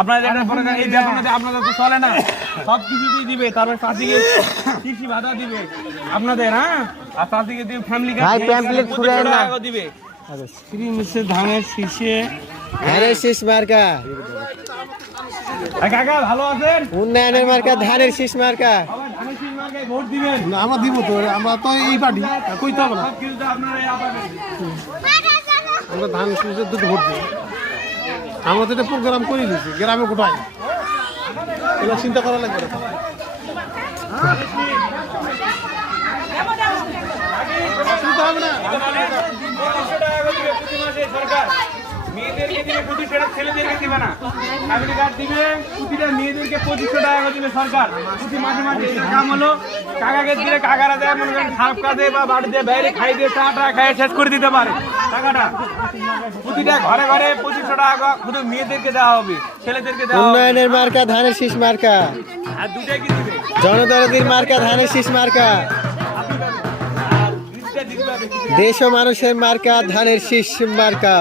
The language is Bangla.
আপনাদের এই বেতনটা আপনাদের তো চলে না, সব কিছুতেই দিবে, তারপর চাষিকে কৃষি ভাতা দিবে আপনাদের, হ্যাঁ, আর চাষিকে দিবে ফ্যামিলি কার্ড দিবে। ধানের শীষে ধানের শীষ মার্কা, কাকা ভালো আছেন? উন্নয়নের মার্কা ধানের শীষ মার্কা। ধানের শীষ মার্কায় ভোট দিবেন? আমরা দিব তো, আমরা তো এই পার্টি কইতে হবে না, সব কিছুতে আপনারা আমরা ধান শীষের দুটো ভোট দিই। আমরা তো এটা প্রোগ্রাম করে দিয়েছি গ্রামে কোথায়, এগুলো চিন্তা করা লাগবে না। চিন্তা হবে না। মেয়েদেরকে দিবে 2500 টাকা, ছেলেদেরকে দিবে না। ফ্যামিলি কার্ড দিবে, প্রতিটা মেয়েদেরকে 2500 টাকা করে দিবে সরকার প্রতি মাসে মাসে। এটার কাম হলো কাকাকে দিলে কাকারা দেয়, মনে করেন খারাপ কাজে বা বাড়িতে বাইরে খাই দিয়ে চা টা খাই শেষ করে দিতে পারে টাকাটা। প্রতিটা ঘরে ঘরে 2500 টাকা শুধু মেয়েদেরকে দেওয়া হবে, ছেলেদেরকে দেওয়া হবে। উন্নয়নের মার্কা ধানের শীষ মার্কা, আর দুটাই কি দিবে? জনদরদির মার্কা ধানের শীষ মার্কা, আর দুটা দিতে হবে। দেশ ও মানুষের মার্কা ধানের শীষ মার্কা।